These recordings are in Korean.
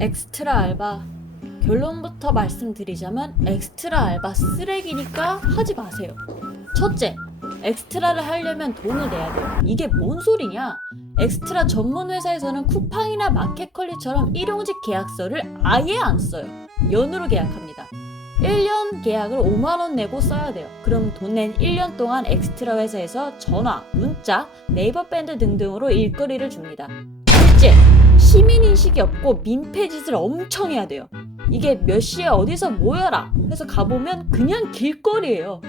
엑스트라 알바 결론부터 말씀드리자면 엑스트라 알바 쓰레기니까 하지 마세요. 첫째, 엑스트라를 하려면 돈을 내야 돼요. 이게 뭔 소리냐? 엑스트라 전문 회사에서는 쿠팡이나 마켓컬리처럼 일용직 계약서를 아예 안 써요. 연으로 계약합니다. 1년 계약을 5만원 내고 써야 돼요. 그럼 돈 낸 1년 동안 엑스트라 회사에서 전화, 문자, 네이버 밴드 등등으로 일거리를 줍니다. 둘째, 시민인식이 없고 민폐짓을 엄청 해야 돼요. 이게 몇 시에 어디서 모여라 해서 가보면 그냥 길거리예요.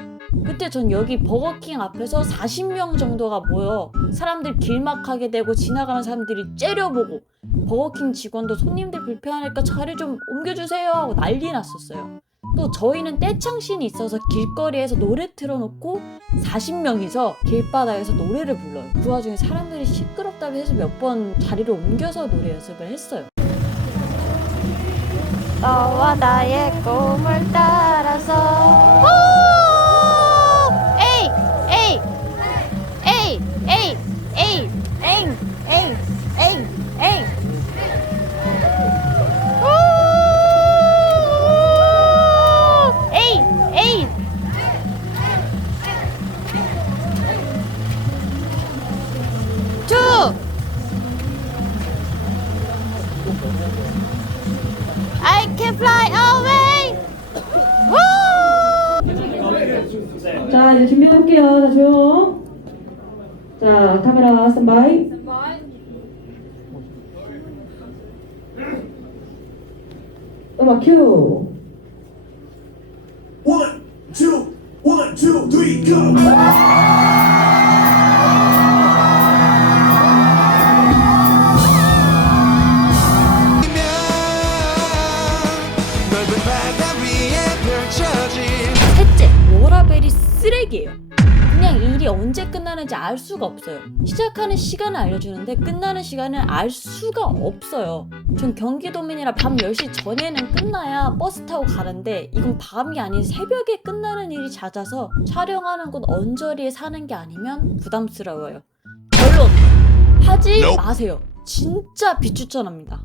그때 전 여기 버거킹 앞에서 40명 정도가 모여 사람들 길막하게 되고 지나가는 사람들이 째려보고 버거킹 직원도 손님들 불편하니까 자리 좀 옮겨주세요 하고 난리 났었어요. 또 저희는 떼창신이 있어서 길거리에서 노래 틀어놓고 40명이서 길바닥에서 노래를 불러요. 그 와중에 사람들이 시끄럽다고 해서 몇 번 자리를 옮겨서 노래 연습을 했어요. 너와 나의 꿈을 따라서 I can fly away. Woo! 자 이제 준비해 볼게요. 자 조용. 자 카메라 스탠바이. 음악 큐. One, two, one, two, three, go. 셋째, 워라벨이 쓰레기예요. 그냥 일이 언제 끝나는지 알 수가 없어요. 시작하는 시간을 알려주는데 끝나는 시간을 알 수가 없어요. 전 경기도민이라 밤 10시 전에는 끝나야 버스 타고 가는데 이건 밤이 아닌 새벽에 끝나는 일이 잦아서 촬영하는 곳 언저리에 사는 게 아니면 부담스러워요. 결론! 하지 마세요. 진짜 비추천합니다.